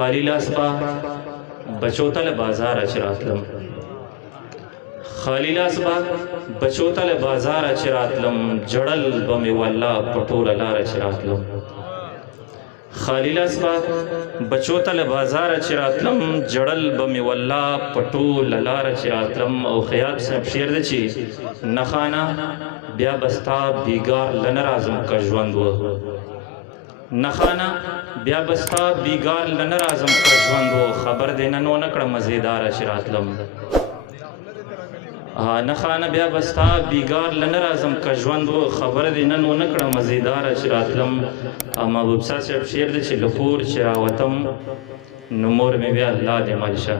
خالی لاس با بچو تل بازار چراتلم خالی لاس با بچو تل بازار چراتلم جڑل بمی والله پټول لار چراتلم خالی لاس با بچو تل بازار چراتلم جڑل بمی والله پټول لار چراتلم او خیال صاحب شعر دی چې نخانا بیا بستا بیگار لنرازم کا ژوند و نخانا بیا بستا بیگار لنرازم کا ژوند و خبر دې نن ونه کړه مزیدار چراتلم نخانه بیا بستا بیگار لنرازم کا ژوند و خبر دې نن ونه کړه مزیدار چراتلم محبوب صاحب شعر دی چې لکور چې راوتم نو مور مې بیا الله دې ملشه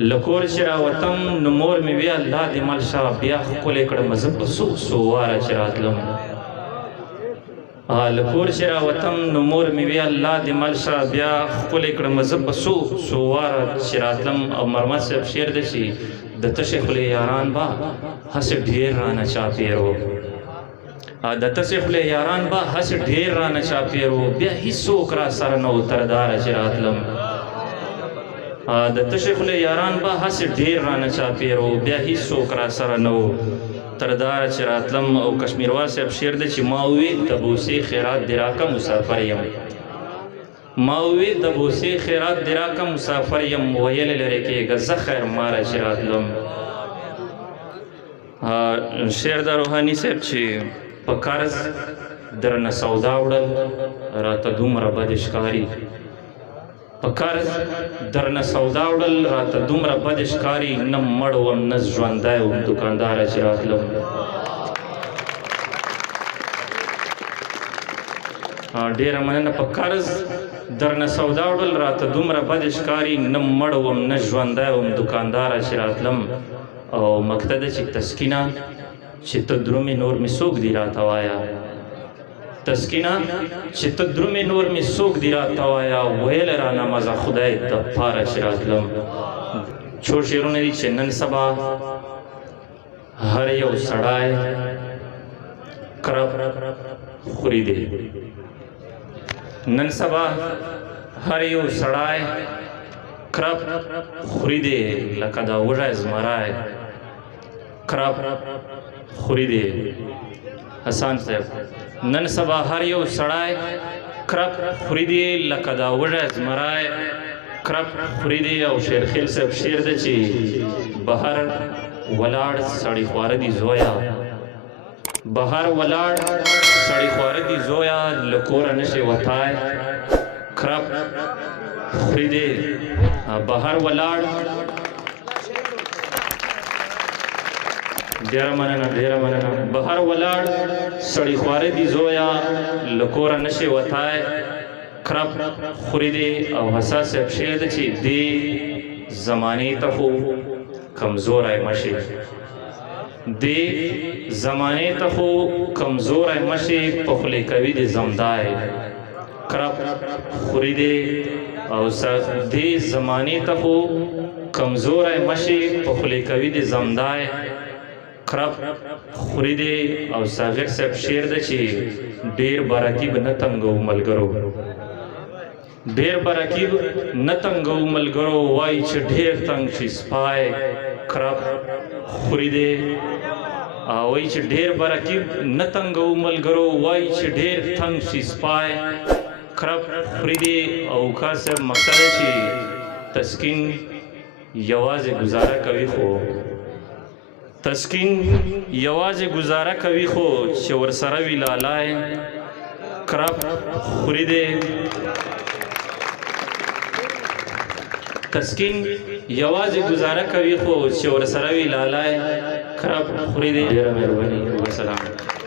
لکور چې راوتم نو مور مې بیا الله دې ملشه بیا ښکلی کړم زه په څو څو واره چې راتلم لکور چې راوتم نو مور مې بیا الله دې ملشه بیا ښکلی کړم زه په څو څو واره چې راتلم او مرمت صاحب شعر دی چې د تشې خولې یاران با هسې ډېر رانه چاپېر و د تشې خولې یاران با هسې ډېر رانه چاپېر و بیا هېڅوک را سره نه و ترداره چې راتلم د تشې خولې یاران به هسې ډېر رانه چاپېر و بیا هېڅوک را سره نه و ترداره چې راتلم او کشمیروال صاحب شعر دی چې ما ووې د بوسې خیرات دې راکه مسافر یم ما ووې د بوسې خیرات دې راکه مسافر یم ویلې لرې کېږه زه خیر ماره چې راتلم شعر د روحاني صاحب چې په قرض درنه سودا وړل راته دومره بد ښکاري په قرض درنه سودا وړل راته دومره بد ښکاري نه مړ وم نه ژوندی وم دوکانداره چې راتلم ډېره مننه په قرض درنه سودا وړل راته دومره بد ښکاري نه مړ وم نه ژوندی وم دوکانداره چې راتلم او مقطع ده چې تسکینه چې ته درومې نور مې څوک دي راته وایه تسکینه چې ته درومې نور مې څوک دي راته وایه ویل رانه مزه خدای دپاره چې راتلم څو شعرونه دي چې نن سبا هر یو سړی کرپ خوري دی نن سبا هر یو سړی کرپ خوري دی لکه دا وږی زمری کرپ خوري دی حسن صاحب نن سبا هر یو سړی کرپ خوري دی لکه دا وږی زمری کرپ خوري دی او شیرخیل صاحب شعر دی چې بهر ولاړ سړی خواره دی زویا بهر ولاړ سړی خواره دی زویا له کوره نشي وتی کرپ خوري دی بهر ولاړ ډېره مننه بهر ولاړ سړی خواره دی زویا له کوره نشي وتی کرپ خوري دی او حساس صاحب شعر دی چې دې زمانې ته خو کمزوری مشي دې زمانې ته خو کمزوری مشي په خولې کوي د زمدای کرپ خوري دی او دې زمانې ته خو کمزوری مشي په خولې کوي د زمدای کرپ خوري دی او صاغر صاحب شعر دی چې ډېر برکیب نه تنګو ملګرو ډېر برکیب نه تنګو ملګرو وایي چې ډېر تنګ شي سپای کرپ خوري دی وایي چې ډېر برکیب نه تنګو ملګرو وایي چې ډېر تنګ شي سپای کرپ خوري دی او کا صاحب مقصد دی چې تسکین یوازې گزاره کوي خو تسکین یوازې گزاره کوي خو چې ورسره وي لالای کرپ خوري دی تسکین یوازې گزاره کوي خو چې ورسره وي لالای کرپ خوري دی ډېره مهرباني والسلام